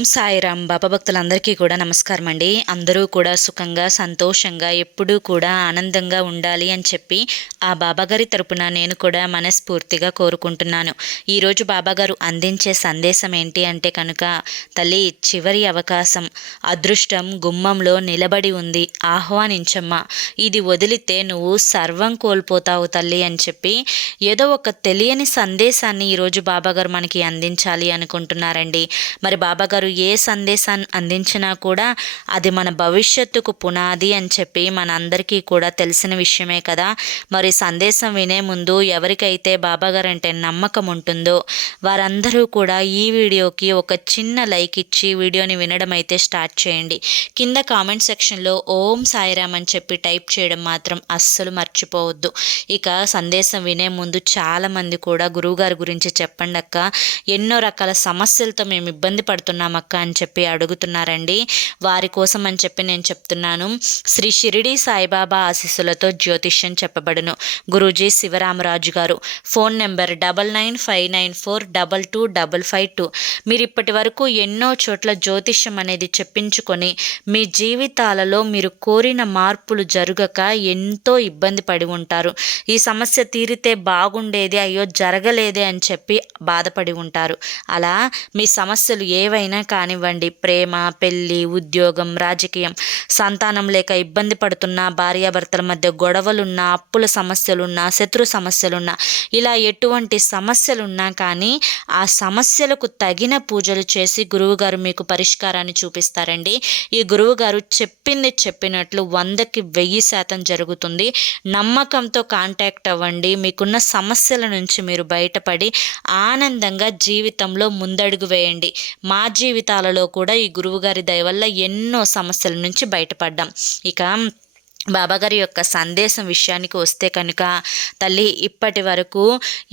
ఓం సాయిరామ్. బాబా భక్తులందరికీ కూడా నమస్కారం అండి. అందరూ కూడా సుఖంగా సంతోషంగా ఎప్పుడూ కూడా ఆనందంగా ఉండాలి అని చెప్పి ఆ బాబాగారి తరపున నేను కూడా మనస్ఫూర్తిగా కోరుకుంటున్నాను. ఈరోజు బాబాగారు అందించే సందేశం ఏంటి అంటే కనుక తల్లి చివరి అవకాశం అదృష్టం గుమ్మంలో నిలబడి ఉంది ఆహ్వానించమ్మా. ఇది వదిలితే నువ్వు సర్వం కోల్పోతావు తల్లి అని చెప్పి ఏదో ఒక తెలియని సందేశాన్ని ఈరోజు బాబాగారు మనకి అందించాలి అనుకుంటున్నారండి. మరి బాబాగారు ఏ సందేశాన్ని అందించినా కూడా అది మన భవిష్యత్తుకు పునాది అని చెప్పి మనందరికీ కూడా తెలిసిన విషయమే కదా. మరి సందేశం వినే ముందు ఎవరికైతే బాబాగారు అంటే నమ్మకం ఉంటుందో వారందరూ కూడా ఈ వీడియోకి ఒక చిన్న లైక్ ఇచ్చి వీడియోని వినడం అయితే స్టార్ట్ చేయండి. కింద కామెంట్ సెక్షన్లో ఓం సాయిరామ్ అని చెప్పి టైప్ చేయడం మాత్రం అస్సలు మర్చిపోవద్దు. ఇక సందేశం వినే ముందు చాలామంది కూడా గురువుగారి గురించి చెప్పండి అక్క ఎన్నో రకాల సమస్యలతో మేము ఇబ్బంది పడుతున్నాం అక్క అని చెప్పి అడుగుతున్నారండి. వారి కోసం అని చెప్పి నేను చెప్తున్నాను. శ్రీ షిరిడి సాయిబాబా ఆశీస్సులతో జ్యోతిష్యం చెప్పబడును. గురూజీ శివరామరాజు గారు. Phone number double nine five nine four double two double five two. మీరు ఇప్పటి వరకు ఎన్నో చోట్ల జ్యోతిష్యం అనేది చెప్పించుకొని మీ జీవితాలలో మీరు కోరిన మార్పులు జరగక ఎంతో ఇబ్బంది పడి ఉంటారు. ఈ సమస్య తీరితే బాగుండేది అయ్యో జరగలేదే అని చెప్పి బాధపడి ఉంటారు. అలా మీ సమస్యలు ఏవైనా కానివ్వండి. ప్రేమ పెళ్ళి ఉద్యోగం రాజకీయం. సంతానం లేక ఇబ్బంది పడుతున్న భార్యాభర్తల మధ్య గొడవలున్నా అప్పుల సమస్యలున్నా శత్రు సమస్యలున్నా ఇలా ఎటువంటి సమస్యలున్నా కానీ ఆ సమస్యలకు తగిన పూజలు చేసి గురువుగారు మీకు పరిష్కారాన్ని చూపిస్తారండి. ఈ గురువుగారు చెప్పింది చెప్పినట్లు వందకి వెయ్యి శాతం జరుగుతుంది. నమ్మకంతో కాంటాక్ట్ అవ్వండి. మీకున్న సమస్యల నుంచి మీరు బయటపడి ఆనందంగా జీవితంలో ముందడుగు వేయండి. మా జీవితాలలో కూడా ఈ గురువుగారి దయ వల్ల ఎన్నో సమస్యల నుంచి బయటపడ్డాం. ఇక బాబాగారి యొక్క సందేశం విషయానికి వస్తే కనుక తల్లి ఇప్పటి వరకు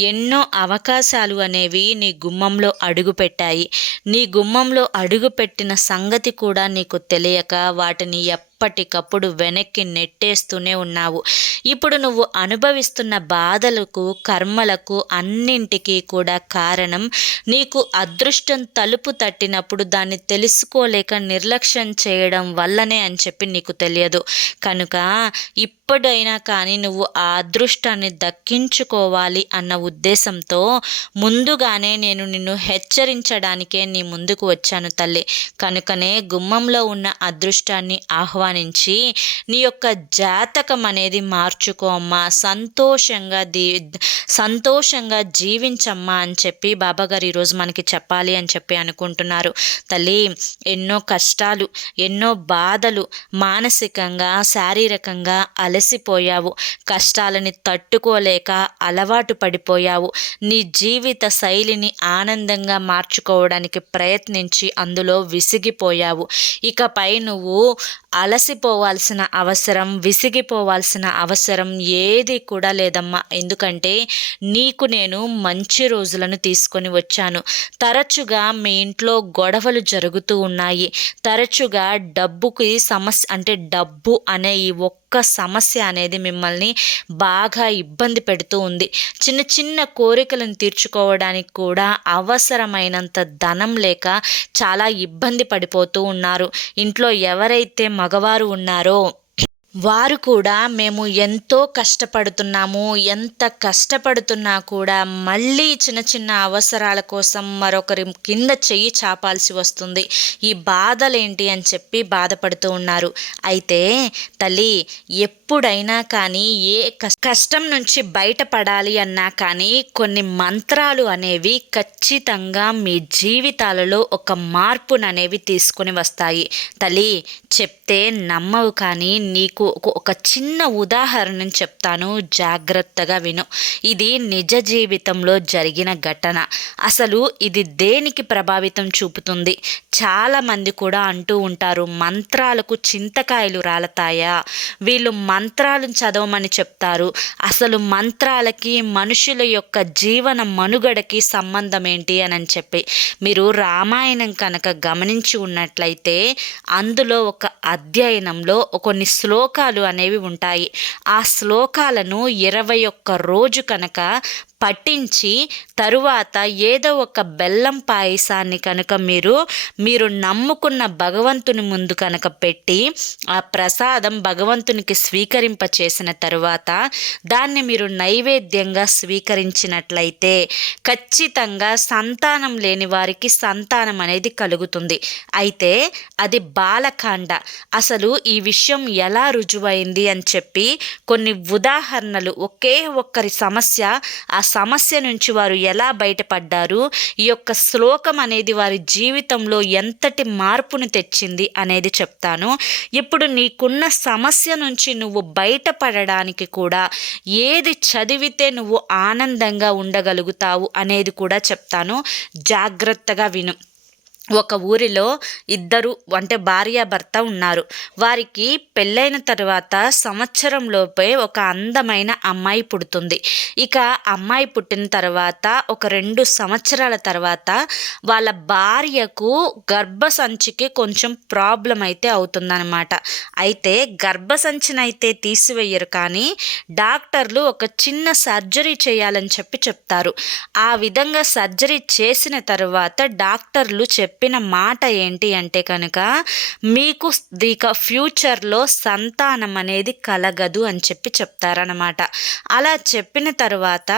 ఎన్నో అవకాశాలు అనేవి నీ గుమ్మంలో అడుగుపెట్టాయి నీ గుమ్మంలో అడుగుపెట్టిన సంగతి కూడా నీకు తెలియక వాటిని ఎప్పటికప్పుడు వెనక్కి నెట్టేస్తూనే ఉన్నావు. ఇప్పుడు నువ్వు అనుభవిస్తున్న బాధలకు కర్మలకు అన్నింటికీ కూడా కారణం నీకు అదృష్టం తలుపు తట్టినప్పుడు దాన్ని తెలుసుకోలేక నిర్లక్ష్యం చేయడం వల్లనే అని చెప్పి నీకు తెలియదు. కనుక ఇప్పుడైనా కానీ నువ్వు ఆ అదృష్టాన్ని దక్కించుకోవాలి అన్న ఉద్దేశంతో ముందుగానే నేను నిన్ను హెచ్చరించడానికే నీ ముందుకు వచ్చాను తల్లి. కనుకనే గుమ్మంలో ఉన్న అదృష్టాన్ని ఆహ్వానించి నీ యొక్క జాతకం అనేది మార్చుకో అమ్మా. సంతోషంగా దీ సంతోషంగా జీవించమ్మా అని చెప్పి బాబాగారు ఈరోజు మనకి చెప్పాలి అని చెప్పి అనుకుంటున్నారు. తల్లి ఎన్నో కష్టాలు ఎన్నో బాధలు మానసికంగా శారీరకంగా అలసిపోయావు. కష్టాలని తట్టుకోలేక అలవాటు పడిపోయావు. నీ జీవిత శైలిని ఆనందంగా మార్చుకోవడానికి ప్రయత్నించి అందులో విసిగిపోయావు. ఇకపై నువ్వు అలసిపోవాల్సిన అవసరం విసిగిపోవాల్సిన అవసరం ఏది కూడా లేదమ్మా. ఎందుకంటే నీకు నేను మంచి రోజులను తీసుకొని వచ్చాను. తరచుగా మీ ఇంట్లో గొడవలు జరుగుతూ ఉన్నాయి. తరచుగా డబ్బుకి సమస్య అంటే డబ్బు అనే ఈ ఒక్క సమస్య అనేది మిమ్మల్ని బాగా ఇబ్బంది పెడుతూ ఉంది. చిన్న చిన్న కోరికలను తీర్చుకోవడానికి కూడా అవసరమైనంత ధనం లేక చాలా ఇబ్బంది పడిపోతూ ఉన్నారు. ఇంట్లో ఎవరైతే మగవారు ఉన్నారో వారు కూడా మేము ఎంతో కష్టపడుతున్నాము ఎంత కష్టపడుతున్నా కూడా మళ్ళీ చిన్న చిన్న అవసరాల కోసం మరొకరి కింద చెయ్యి చాపాల్సి వస్తుంది. ఈ బాధలేంటి అని చెప్పి బాధపడుతూ ఉన్నారు. అయితే తల్లి ఎప్పుడైనా కానీ ఏ కష్టం నుంచి బయటపడాలి అన్నా కానీ కొన్ని మంత్రాలు అనేవి ఖచ్చితంగా మీ జీవితాలలో ఒక మార్పును అనేవి తీసుకొని వస్తాయి. తల్లి చెప్తే నమ్మవు కానీ నీకు ఒక చిన్న ఉదాహరణ చెప్తాను. జాగ్రత్తగా విను. ఇది నిజ జీవితంలో జరిగిన ఘటన. అసలు ఇది దేనికి ప్రభావితం చూపుతుంది? చాలామంది కూడా అంటూ ఉంటారు మంత్రాలకు చింతకాయలు రాలతాయా? వీళ్ళు మంత్రాలను చదవమని చెప్తారు. అసలు మంత్రాలకి మనుషుల యొక్క జీవన మనుగడకి సంబంధం ఏంటి అని చెప్పి మీరు రామాయణం కనుక గమనించి ఉన్నట్లయితే అందులో ఒక అధ్యయనంలో కొన్ని శ్లోకాలు అనేవి ఉంటాయి. ఆ శ్లోకాలను ఇరవై ఒక్క రోజు కనుక పట్టించి తరువాత ఏదో ఒక బెల్లం పాయసాన్ని కనుక మీరు మీరు నమ్ముకున్న భగవంతుని ముందు కనుక పెట్టి ఆ ప్రసాదం భగవంతునికి స్వీకరింప చేసిన తరువాత దాన్ని మీరు నైవేద్యంగా స్వీకరించినట్లయితే ఖచ్చితంగా సంతానం లేని వారికి సంతానం అనేది కలుగుతుంది. అయితే అది బాలకాండ. అసలు ఈ విషయం ఎలా రుజువైంది అని చెప్పి కొన్ని ఉదాహరణలు ఒకే ఒక్కరి సమస్య ఆ సమస్య నుంచి వారు ఎలా బయటపడ్డారు? ఈ యొక్క శ్లోకం అనేది వారి జీవితంలో ఎంతటి మార్పును తెచ్చింది అనేది చెప్తాను. ఇప్పుడు నీకున్న సమస్య నుంచి నువ్వు బయటపడడానికి కూడా ఏది చదివితే నువ్వు ఆనందంగా ఉండగలుగుతావు అనేది కూడా చెప్తాను. జాగ్రత్తగా విను. ఒక ఊరిలో ఇద్దరు అంటే భార్యాభర్త ఉన్నారు. వారికి పెళ్ళైన తర్వాత సంవత్సరంలోపే ఒక అందమైన అమ్మాయి పుడుతుంది. ఇక అమ్మాయి పుట్టిన తర్వాత ఒక రెండు సంవత్సరాల తర్వాత వాళ్ళ భార్యకు గర్భసంచికి కొంచెం ప్రాబ్లం అయితే అవుతుందన్నమాట. అయితే గర్భసంచిని అయితే తీసివేయరు కానీ డాక్టర్లు ఒక చిన్న సర్జరీ చేయాలని చెప్పి చెప్తారు. ఆ విధంగా సర్జరీ చేసిన తర్వాత డాక్టర్లు చెప్ చెప్పిన మాట ఏంటి అంటే కనుక మీకు ఇక ఫ్యూచర్లో సంతానం అనేది కలగదు అని చెప్పి చెప్తారనమాట అలా చెప్పిన తర్వాత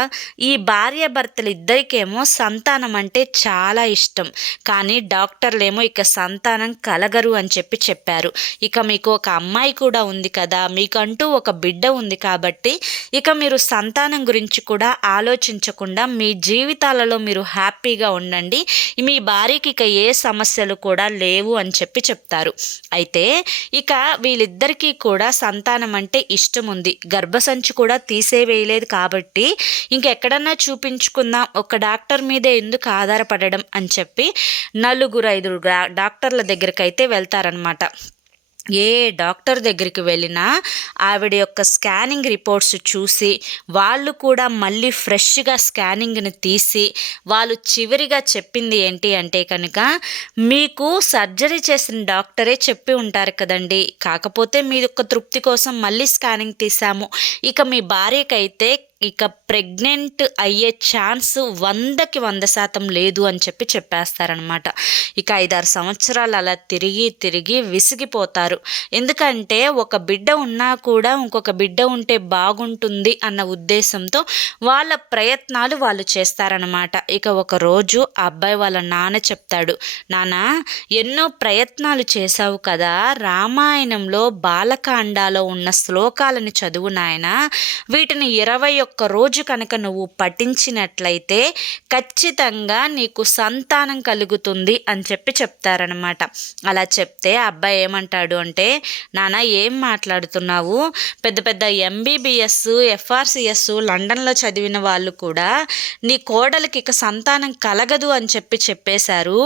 ఈ భార్య భర్తలు ఇద్దరికేమో సంతానం అంటే చాలా ఇష్టం. కానీ డాక్టర్లేమో ఇక సంతానం కలగరు అని చెప్పి చెప్పారు. ఇక మీకు ఒక అమ్మాయి కూడా ఉంది కదా మీకంటూ ఒక బిడ్డ ఉంది కాబట్టి ఇక మీరు సంతానం గురించి కూడా ఆలోచించకుండా మీ జీవితాలలో మీరు హ్యాపీగా ఉండండి. మీ భార్యకి ఇక ఏ సమస్యలు కూడా లేవు అని చెప్పి చెప్తారు. అయితే ఇక వీళ్ళిద్దరికీ కూడా సంతానం అంటే ఇష్టం ఉంది. గర్భసంచి కూడా తీసేవేయలేదు కాబట్టి ఇంకెక్కడన్నా చూపించుకుందాం. ఒక డాక్టర్ మీదే ఎందుకు ఆధారపడడం అని చెప్పి నలుగురు ఐదుగురు డాక్టర్ల దగ్గరికి అయితే వెళ్తారనమాట ఏ డాక్టర్ దగ్గరికి వెళ్ళినా ఆవిడ యొక్క స్కానింగ్ రిపోర్ట్స్ చూసి వాళ్ళు కూడా మళ్ళీ ఫ్రెష్గా స్కానింగ్ని తీసి వాళ్ళు చివరిగా చెప్పింది ఏంటి అంటే కనుక మీకు సర్జరీ చేసిన డాక్టరే చెప్పి ఉంటారు కదండి. కాకపోతే మీ యొక్క తృప్తి కోసం మళ్ళీ స్కానింగ్ తీసాము ఇక మీ భార్యకైతే ఇక ప్రెగ్నెంట్ అయ్యే ఛాన్స్ వందకి వంద శాతం లేదు అని చెప్పి చెప్పేస్తారనమాట ఇక ఐదారు సంవత్సరాలు అలా తిరిగి తిరిగి విసిగిపోతారు. ఎందుకంటే ఒక బిడ్డ ఉన్నా కూడా ఇంకొక బిడ్డ ఉంటే బాగుంటుంది అన్న ఉద్దేశంతో వాళ్ళ ప్రయత్నాలు వాళ్ళు చేస్తారనమాట ఇక ఒక రోజు ఆ అబ్బాయి వాళ్ళ నాన్న చెప్తాడు నాన్న ఎన్నో ప్రయత్నాలు చేశావు కదా రామాయణంలో బాలకాండాలో ఉన్న శ్లోకాలను చదువు నాయన. వీటిని ఇరవై ఒక్క రోజు కనుక నువ్వు పఠించినట్లయితే ఖచ్చితంగా నీకు సంతానం కలుగుతుంది అని చెప్పి చెప్తారనమాట అలా చెప్తే అబ్బాయి ఏమంటాడు అంటే నాన్న ఏం మాట్లాడుతున్నావు? పెద్ద పెద్ద ఎంబీబీఎస్ ఎఫ్ఆర్సిఎస్ లండన్లో చదివిన వాళ్ళు కూడా నీ కోడలికి ఇక సంతానం కలగదు అని చెప్పి చెప్పేశారు.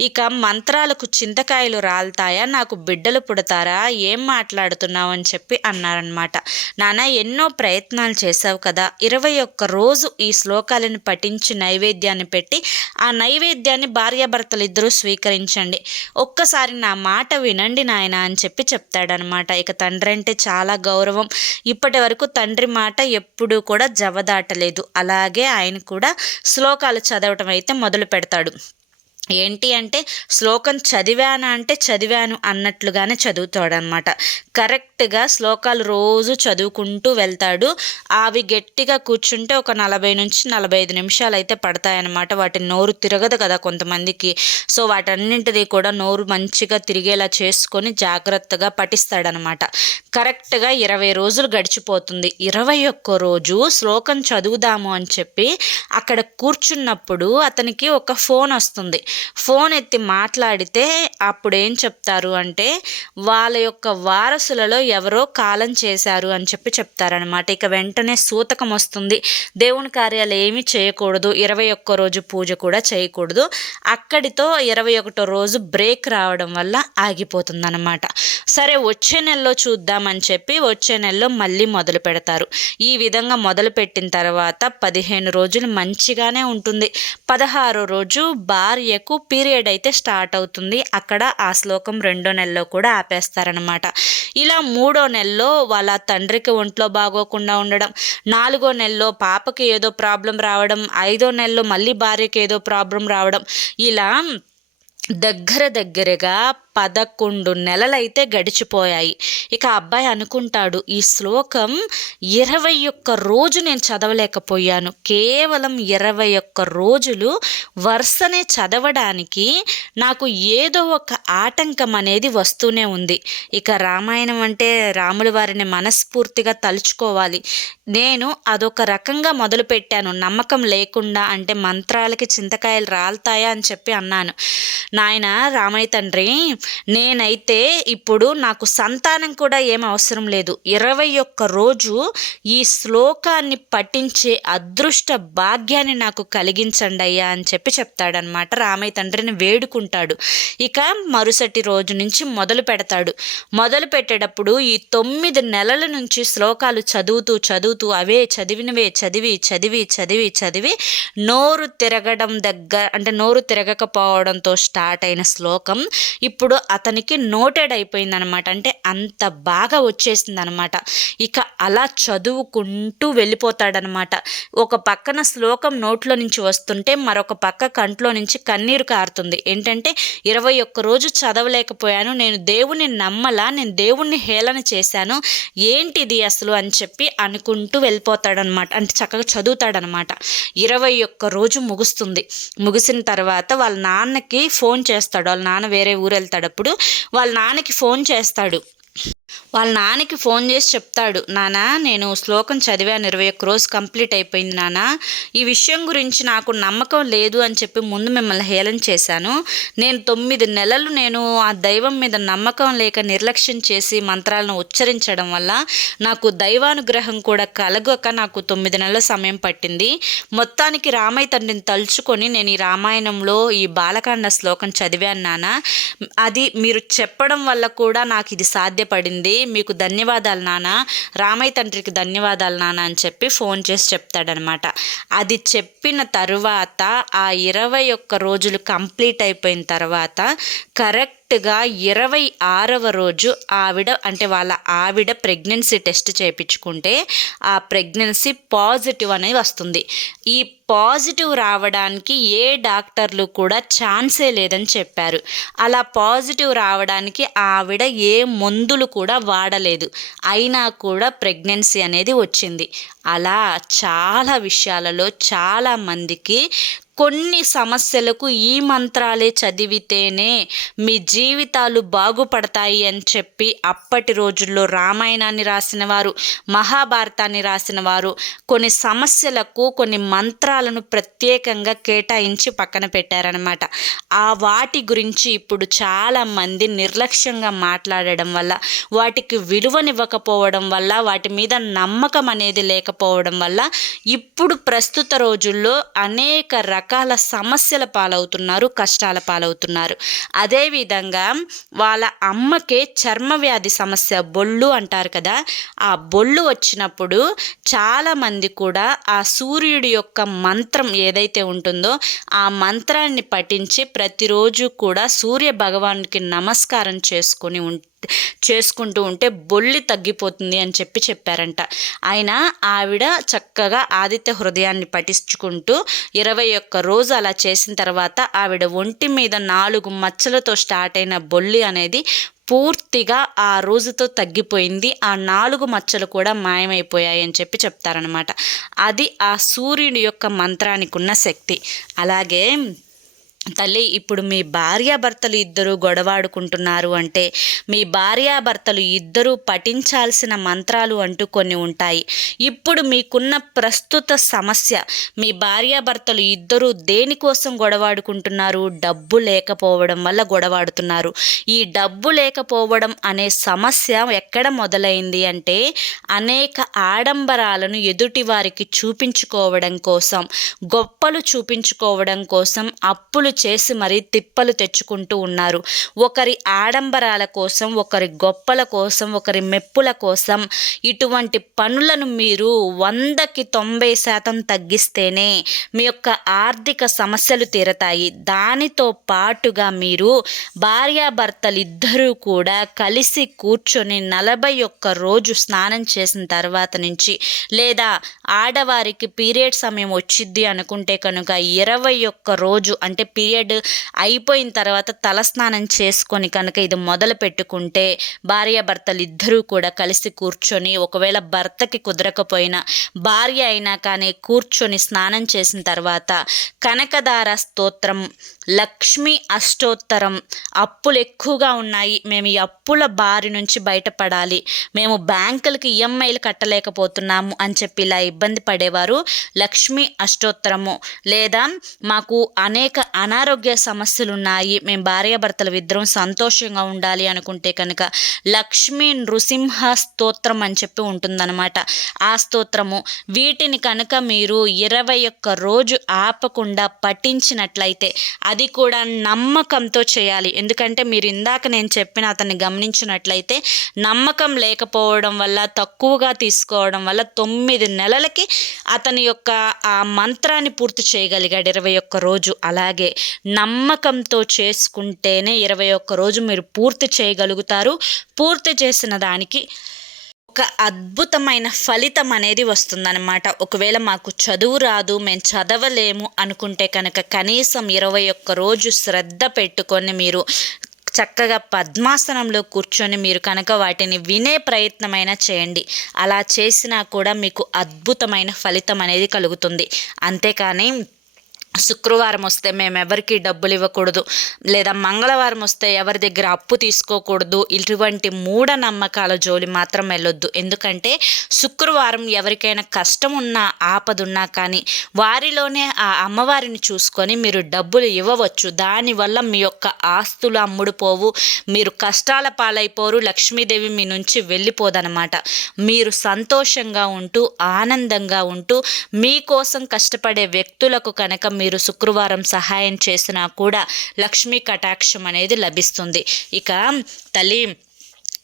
ఇక మంత్రాలకు చింతకాయలు రాలుతాయా? నాకు బిడ్డలు పుడతారా? ఏం మాట్లాడుతున్నావు? అని చెప్పి అన్నారనమాట నాన్న ఎన్నో ప్రయత్నాలు చేశావు కదా ఇరవై ఒక్క రోజు ఈ శ్లోకాలను పఠించి నైవేద్యాన్ని పెట్టి ఆ నైవేద్యాన్ని భార్యాభర్తలు ఇద్దరూ స్వీకరించండి. ఒక్కసారి నా మాట వినండి నాయన అని చెప్పి చెప్తాడనమాట ఇక తండ్రి అంటే చాలా గౌరవం. ఇప్పటి వరకు తండ్రి మాట ఎప్పుడూ కూడా జవదాటలేదు. అలాగే ఆయన కూడా శ్లోకాలు చదవటం అయితే మొదలు పెడతాడు. ఏంటి అంటే శ్లోకం చదివాను అంటే చదివాను అన్నట్లుగానే చదువుతాడనమాట కరెక్ట్గా శ్లోకాలు రోజు చదువుకుంటూ వెళ్తాడు. అవి గట్టిగా కూర్చుంటే ఒక నలభై నుంచి నలభై ఐదు నిమిషాలు అయితే పడతాయన్నమాట. వాటి నోరు తిరగదు కదా కొంతమందికి. సో వాటన్నింటినీ కూడా నోరు మంచిగా తిరిగేలా చేసుకొని జాగ్రత్తగా పఠిస్తాడనమాట కరెక్ట్గా ఇరవై రోజులు గడిచిపోతుంది. ఇరవై ఒక్క రోజు శ్లోకం చదువుదాము అని చెప్పి అక్కడ కూర్చున్నప్పుడు అతనికి ఒక ఫోన్ వస్తుంది. ఫోన్ ఎత్తి మాట్లాడితే అప్పుడు ఏం చెప్తారు అంటే వాళ్ళ యొక్క వారసులలో ఎవరో కాలం చేశారు అని చెప్పి చెప్తారనమాట ఇక వెంటనే సూతకం వస్తుంది. దేవుని కార్యాలు ఏమీ చేయకూడదు. ఇరవై ఒక్క రోజు పూజ కూడా చేయకూడదు. అక్కడితో ఇరవై ఒకటో రోజు బ్రేక్ రావడం వల్ల ఆగిపోతుంది అనమాట సరే వచ్చే నెలలో చూద్దామని చెప్పి వచ్చే నెలలో మళ్ళీ మొదలు పెడతారు. ఈ విధంగా మొదలు పెట్టిన తర్వాత పదిహేను రోజులు మంచిగానే ఉంటుంది. పదహారో రోజు భార్య అయ్యేకు పీరియడ్ అయితే స్టార్ట్ అవుతుంది. అక్కడ ఆ శ్లోకం రెండో నెలలో కూడా ఆపేస్తారనమాట ఇలా మూడో నెలలో వాళ్ళ తండ్రికి ఒంట్లో బాగోకుండా ఉండడం నాలుగో నెలలో పాపకి ఏదో ప్రాబ్లం రావడం ఐదో నెలలో మళ్ళీ భార్యకి ఏదో ప్రాబ్లం రావడం ఇలా దగ్గర దగ్గరగా పదకొండు నెలలైతే గడిచిపోయాయి. ఇక అబ్బాయి అనుకుంటాడు ఈ శ్లోకం ఇరవై ఒక్క రోజు నేను చదవలేకపోయాను. కేవలం ఇరవై ఒక్క రోజులు వరుసనే చదవడానికి నాకు ఏదో ఒక ఆటంకం అనేది వస్తూనే ఉంది. ఇక రామాయణం అంటే రాముల వారిని మనస్ఫూర్తిగా తలుచుకోవాలి. నేను అదొక రకంగా మొదలుపెట్టాను. నమ్మకం లేకుండా అంటే మంత్రాలకి చింతకాయలు రాలుతాయా అని చెప్పి అన్నాను. నాయన రామయ్య తండ్రి నేనైతే ఇప్పుడు నాకు సంతానం కూడా ఏం అవసరం లేదు. ఇరవై ఒక్క రోజు ఈ శ్లోకాన్ని పఠించే అదృష్ట భాగ్యాన్ని నాకు కలిగించండి అయ్యా అని చెప్పి చెప్తాడనమాట రామయ్య తండ్రిని వేడుకుంటాడు. ఇక మరుసటి రోజు నుంచి మొదలు పెడతాడు. మొదలు పెట్టేటప్పుడు ఈ తొమ్మిది నెలల నుంచి శ్లోకాలు చదువుతూ చదువుతూ అవే చదివినవే చదివి చదివి చదివి చదివి నోరు తిరగడం దగ్గర అంటే నోరు తిరగకపోవడంతో స్టార్ట్ అయిన శ్లోకం. ఇప్పుడు అతనికి నోటెడ్ అయిపోయిందనమాట. అంటే అంత బాగా వచ్చేసింది అనమాట ఇక అలా చదువుకుంటూ వెళ్ళిపోతాడనమాట. ఒక పక్కన శ్లోకం నోట్లో నుంచి వస్తుంటే మరొక పక్క కంట్లో నుంచి కన్నీరు కారుతుంది. ఏంటంటే ఇరవై ఒక్క రోజు చదవలేకపోయాను. నేను దేవుణ్ణి నమ్మలా నేను దేవుణ్ణి హేళన చేశాను. ఏంటిది అసలు? అని చెప్పి అనుకుంటూ వెళ్ళిపోతాడనమాట. అంటే చక్కగా చదువుతాడనమాట. ఇరవై ఒక్క రోజు ముగుస్తుంది. ముగిసిన తర్వాత వాళ్ళ నాన్నకి ఫోన్ చేస్తాడు. వాళ్ళ నాన్న వేరే ఊరు వెళ్తాడు అప్పుడు వాళ్ళ నాన్నకి ఫోన్ చేస్తాడు. వాళ్ళ నాన్నకి ఫోన్ చేసి చెప్తాడు నానా నేను శ్లోకం చదివాను ఇరవై ఒక్క రోజు కంప్లీట్ అయిపోయింది నాన్న ఈ విషయం గురించి నాకు నమ్మకం లేదు అని చెప్పి ముందు మిమ్మల్ని హేళన చేశాను. నేను తొమ్మిది నెలలు నేను ఆ దైవం మీద నమ్మకం లేక నిర్లక్ష్యం చేసి మంత్రాలను ఉచ్చరించడం వల్ల నాకు దైవానుగ్రహం కూడా కలగక నాకు తొమ్మిది నెలల సమయం పట్టింది. మొత్తానికి రామయ్య తండ్రిని తలుచుకొని నేను ఈ రామాయణంలో ఈ బాలకాండ శ్లోకం చదివాను నాన్న అది మీరు చెప్పడం వల్ల కూడా నాకు ఇది సాధ్యపడింది. మీకు ధన్యవాదాలు నాన్న. రామయ్య తండ్రికి ధన్యవాదాలు నాన్న అని చెప్పి ఫోన్ చేసి చెప్తాడనమాట. అది చెప్పిన తరువాత ఆ ఇరవై ఒక్క రోజులు కంప్లీట్ అయిపోయిన తర్వాత కరెక్ట్ కరెక్ట్గా ఇరవై ఆరవ రోజు ఆవిడ అంటే వాళ్ళ ఆవిడ ప్రెగ్నెన్సీ టెస్ట్ చేయించుకుంటే ఆ ప్రెగ్నెన్సీ పాజిటివ్ అనేది వస్తుంది. ఈ పాజిటివ్ రావడానికి ఏ డాక్టర్లు కూడా ఛాన్సే లేదని చెప్పారు. అలా పాజిటివ్ రావడానికి ఆవిడ ఏ మందులు కూడా వాడలేదు. అయినా కూడా ప్రెగ్నెన్సీ అనేది వచ్చింది. అలా చాలా విషయాలలో చాలామందికి కొన్ని సమస్యలకు ఈ మంత్రాలే చదివితేనే మీ జీవితాలు బాగుపడతాయి అని చెప్పి అప్పటి రోజుల్లో రామాయణాన్ని రాసిన వారు మహాభారతాన్ని రాసిన వారు కొన్ని సమస్యలకు కొన్ని మంత్రాలను ప్రత్యేకంగా కేటాయించి పక్కన పెట్టారనమాట ఆ వాటి గురించి ఇప్పుడు చాలామంది నిర్లక్ష్యంగా మాట్లాడడం వల్ల వాటికి విలువనివ్వకపోవడం వల్ల వాటి మీద నమ్మకం అనేది లేకపోవడం వల్ల ఇప్పుడు ప్రస్తుత రోజుల్లో అనేక రకాల రకాల సమస్యల పాలవుతున్నారు కష్టాల పాలవుతున్నారు. అదేవిధంగా వాళ్ళ అమ్మకే చర్మ వ్యాధి సమస్య బొళ్ళు అంటారు కదా ఆ బొళ్ళు వచ్చినప్పుడు చాలామంది కూడా ఆ సూర్యుడి యొక్క మంత్రం ఏదైతే ఉంటుందో ఆ మంత్రాన్ని పఠించి ప్రతిరోజు కూడా సూర్య భగవానుకి నమస్కారం చేసుకొని చేసుకుంటూ ఉంటే బొల్లి తగ్గిపోతుంది అని చెప్పి చెప్పారంట. ఆయన ఆవిడ చక్కగా ఆదిత్య హృదయాన్ని పఠించుకుంటూ ఇరవై ఒక్క రోజు అలా చేసిన తర్వాత ఆవిడ ఒంటి మీద నాలుగు మచ్చలతో స్టార్ట్ అయిన బొల్లి అనేది పూర్తిగా ఆ రోజుతో తగ్గిపోయింది. ఆ నాలుగు మచ్చలు కూడా మాయమైపోయాయి అని చెప్పి చెప్తారనమాట అది ఆ సూర్యుడి యొక్క మంత్రానికి ఉన్న శక్తి. అలాగే తల్లి ఇప్పుడు మీ భార్యాభర్తలు ఇద్దరు గొడవాడుకుంటున్నారు అంటే మీ భార్యాభర్తలు ఇద్దరూ పఠించాల్సిన మంత్రాలు అంటూ కొన్ని ఉంటాయి. ఇప్పుడు మీకున్న ప్రస్తుత సమస్య మీ భార్యాభర్తలు ఇద్దరూ దేనికోసం గొడవాడుకుంటున్నారు? డబ్బు లేకపోవడం వల్ల గొడవాడుతున్నారు. ఈ డబ్బు లేకపోవడం అనే సమస్య ఎక్కడ మొదలైంది అంటే అనేక ఆడంబరాలను ఎదుటి వారికి చూపించుకోవడం కోసం గొప్పలు చూపించుకోవడం కోసం అప్పులు చేసి మరీ తిప్పలు తెచ్చుకుంటూ ఉన్నారు. ఒకరి ఆడంబరాల కోసం ఒకరి గొప్పల కోసం ఒకరి మెప్పుల కోసం ఇటువంటి పనులను మీరు వందకి తొంభై శాతం తగ్గిస్తేనే మీ యొక్క ఆర్థిక సమస్యలు తీరతాయి. దానితో పాటుగా మీరు భార్యాభర్తలిద్దరూ కూడా కలిసి కూర్చొని నలభై ఒక్క రోజు స్నానం చేసిన తర్వాత నుంచి లేదా ఆడవారికి పీరియడ్ సమయం వచ్చింది అనుకుంటే కనుక ఇరవై ఒక్క రోజు అంటే పీరియడ్ అయిపోయిన తర్వాత తలస్నానం చేసుకొని కనుక ఇది మొదలు పెట్టుకుంటే భార్యాభర్తలు ఇద్దరూ కూడా కలిసి కూర్చొని ఒకవేళ భర్తకి కుదరకపోయినా భార్య అయినా కానీ కూర్చొని స్నానం చేసిన తర్వాత కనకదార స్తోత్రం లక్ష్మీ అష్టోత్తరం అప్పులు ఎక్కువగా ఉన్నాయి. మేము ఈ అప్పుల బారి నుంచి బయటపడాలి. మేము బ్యాంకులకి ఈఎంఐలు కట్టలేకపోతున్నాము అని చెప్పి ఇలా ఇబ్బంది పడేవారు లక్ష్మీ అష్టోత్తరము. లేదా మాకు అనేక అనారోగ్య సమస్యలు ఉన్నాయి మేము భార్యాభర్తలు ఇద్దరం సంతోషంగా ఉండాలి అనుకుంటే కనుక లక్ష్మీ నృసింహ స్తోత్రం అని చెప్పి ఉంటుందన్నమాట. ఆ స్తోత్రము వీటిని కనుక మీరు ఇరవై ఒక్క రోజు ఆపకుండా పఠించినట్లయితే అది కూడా నమ్మకంతో చేయాలి. ఎందుకంటే మీరు ఇందాక నేను చెప్పిన అతన్ని గమనించినట్లయితే నమ్మకం లేకపోవడం వల్ల తక్కువగా తీసుకోవడం వల్ల తొమ్మిది నెలలకి అతని యొక్క ఆ మంత్రాన్ని పూర్తి చేయగలిగాడు ఇరవై ఒక్క రోజు. అలాగే నమ్మకంతో చేసుకుంటేనే ఇరవై ఒక్క రోజు మీరు పూర్తి చేయగలుగుతారు. పూర్తి చేసిన దానికి ఒక అద్భుతమైన ఫలితం అనేది వస్తుందన్నమాట. ఒకవేళ మాకు చదువు రాదు మేము చదవలేము అనుకుంటే కనుక కనీసం ఇరవై ఒక్క రోజు శ్రద్ధ పెట్టుకొని మీరు చక్కగా పద్మాసనంలో కూర్చొని మీరు కనుక వాటిని వినే ప్రయత్నమైనా చేయండి. అలా చేసినా కూడా మీకు అద్భుతమైన ఫలితం అనేది కలుగుతుంది. అంతేకాని శుక్రవారం వస్తే మేము ఎవరికి డబ్బులు ఇవ్వకూడదు లేదా మంగళవారం వస్తే ఎవరి దగ్గర అప్పు తీసుకోకూడదు ఇటువంటి మూఢనమ్మకాల జోలి మాత్రం వెళ్ళొద్దు. ఎందుకంటే శుక్రవారం ఎవరికైనా కష్టం ఉన్నా ఆపదున్నా కానీ వారిలోనే ఆ అమ్మవారిని చూసుకొని మీరు డబ్బులు ఇవ్వవచ్చు. దానివల్ల మీ యొక్క ఆస్తులు అమ్ముడుపోవు మీరు కష్టాల పాలైపోరు లక్ష్మీదేవి మీ నుంచి వెళ్ళిపోదనమాట. మీరు సంతోషంగా ఉంటూ ఆనందంగా ఉంటూ మీకోసం కష్టపడే వ్యక్తులకు కనుక మీరు శుక్రవారం సహాయం చేసినా కూడా లక్ష్మీ కటాక్షం అనేది లభిస్తుంది. ఇక తల్లి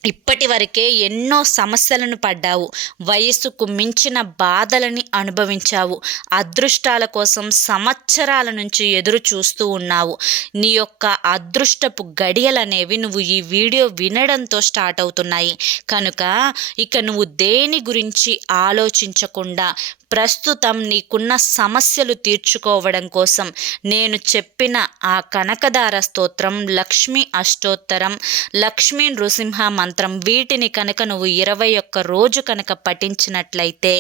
ఇప్పటి వరకే ఎన్నో సమస్యలను పడ్డావు. వయసుకు మించిన బాధలని అనుభవించావు. అదృష్టాల కోసం సంవత్సరాల నుంచి ఎదురు చూస్తూ ఉన్నావు. నీ యొక్క అదృష్టపు గడియలనేవి నువ్వు ఈ వీడియో వినడంతో స్టార్ట్ అవుతున్నాయి. కనుక ఇక నువ్వు దేని గురించి ఆలోచించకుండా ప్రస్తుతం నీకున్న సమస్యలు తీర్చుకోవడం కోసం నేను చెప్పిన ఆ కనకదార స్తోత్రం లక్ష్మీ అష్టోత్తరం లక్ష్మీ నృసింహ మంత్రం వీటిని కనుక నువ్వు ఇరవై ఒక్క రోజు కనుక పఠించినట్లయితే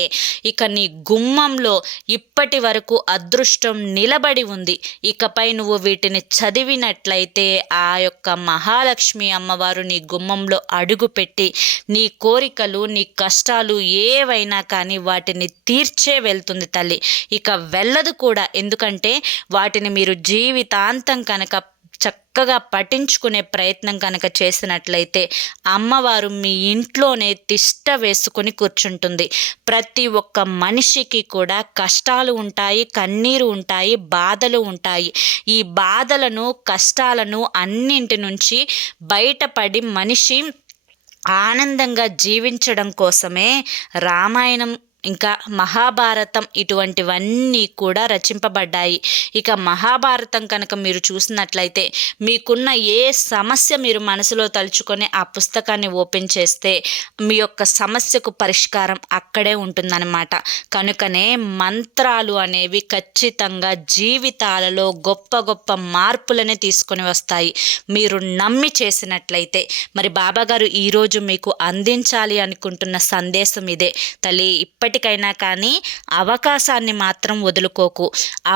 ఇక నీ గుమ్మంలో ఇప్పటి వరకు అదృష్టం నిలబడి ఉంది. ఇకపై నువ్వు వీటిని చదివినట్లయితే ఆ యొక్క మహాలక్ష్మి అమ్మవారు నీ గుమ్మంలో అడుగుపెట్టి నీ కోరికలు నీ కష్టాలు ఏవైనా కానీ వాటిని తీర్చి తీర్చే వెళ్తుంది తల్లి. ఇక వెళ్ళదు కూడా. ఎందుకంటే వాటిని మీరు జీవితాంతం కనుక చక్కగా పఠించుకునే ప్రయత్నం కనుక చేసినట్లయితే అమ్మవారు మీ ఇంట్లోనే తిష్ట వేసుకుని కూర్చుంటుంది. ప్రతి ఒక్క మనిషికి కూడా కష్టాలు ఉంటాయి కన్నీరు ఉంటాయి బాధలు ఉంటాయి. ఈ బాధలను కష్టాలను అన్నింటి నుంచి బయటపడి మనిషి ఆనందంగా జీవించడం కోసమే రామాయణం ఇంకా మహాభారతం ఇటువంటివన్నీ కూడా రచింపబడ్డాయి. ఇక మహాభారతం కనుక మీరు చూసినట్లయితే మీకున్న ఏ సమస్య మీరు మనసులో తలుచుకొని ఆ పుస్తకాన్ని ఓపెన్ చేస్తే మీ యొక్క సమస్యకు పరిష్కారం అక్కడే ఉంటుందన్నమాట. కనుకనే మంత్రాలు అనేవి ఖచ్చితంగా జీవితాలలో గొప్ప గొప్ప మార్పులనే తీసుకొని వస్తాయి. మీరు నమ్మి చేసినట్లయితే మరి బాబాగారు ఈరోజు మీకు అందించాలి అనుకుంటున్న సందేశం ఇదే. తల్లి ఇప్పటి ఎప్పటికైనా కానీ అవకాశాన్ని మాత్రం వదులుకోకు.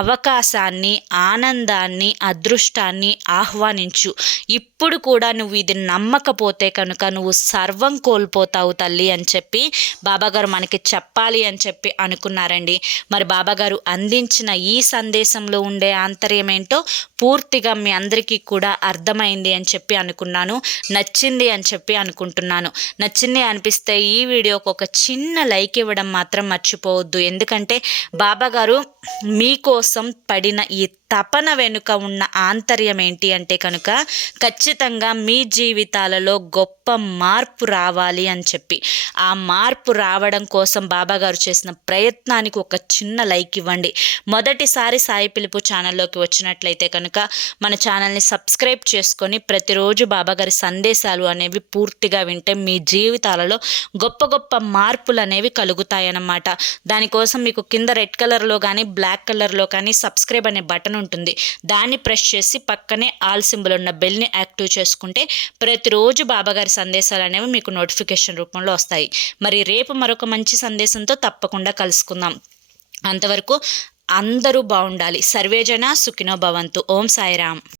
అవకాశాన్ని ఆనందాన్ని అదృష్టాన్ని ఆహ్వానించు. ఇప్పుడు కూడా నువ్వు ఇది నమ్మకపోతే కనుక నువ్వు సర్వం కోల్పోతావు తల్లి అని చెప్పి బాబాగారు మనకి చెప్పాలి అని చెప్పి అనుకున్నారండి. మరి బాబాగారు అందించిన ఈ సందేశంలో ఉండే ఆంతర్యం ఏంటో పూర్తిగా మీ అందరికీ కూడా అర్థమైంది అని చెప్పి అనుకున్నాను. నచ్చింది అని చెప్పి అనుకుంటున్నాను. నచ్చింది అనిపిస్తే ఈ వీడియోకి ఒక చిన్న లైక్ ఇవ్వడం మాత్రం మాత్రం మర్చిపోవద్దు. ఎందుకంటే బాబాగారు మీకోసం పడిన ఈ తపన వెనుక ఉన్న ఆంతర్యం ఏంటి అంటే కనుక ఖచ్చితంగా మీ జీవితాలలో గొప్ప మార్పు రావాలి అని చెప్పి. ఆ మార్పు రావడం కోసం బాబాగారు చేసిన ప్రయత్నానికి ఒక చిన్న లైక్ ఇవ్వండి. మొదటిసారి సాయి పిలుపు ఛానల్లోకి వచ్చినట్లయితే కనుక మన ఛానల్ని సబ్స్క్రైబ్ చేసుకొని ప్రతిరోజు బాబాగారి సందేశాలు అనేవి పూర్తిగా వింటే మీ జీవితాలలో గొప్ప గొప్ప మార్పులు అనేవి కలుగుతాయన్నమాట. దానికోసం మీకు కింద రెడ్ కలర్లో కానీ బ్లాక్ కలర్లో కానీ సబ్స్క్రైబ్ అనే బటన్ ఉంటుంది. దాన్ని ప్రెస్ చేసి పక్కనే ఆల్ సింబల్ ఉన్న బెల్ని యాక్టివ్ చేసుకుంటే ప్రతిరోజు బాబాగారి సందేశాలు అనేవి మీకు నోటిఫికేషన్ రూపంలో వస్తాయి. మరి రేపు మరొక మంచి సందేశంతో తప్పకుండా కలుసుకుందాం. అంతవరకు అందరూ బాగుండాలి. సర్వేజన సుఖినో భవంతు. ఓం సాయిరామ్.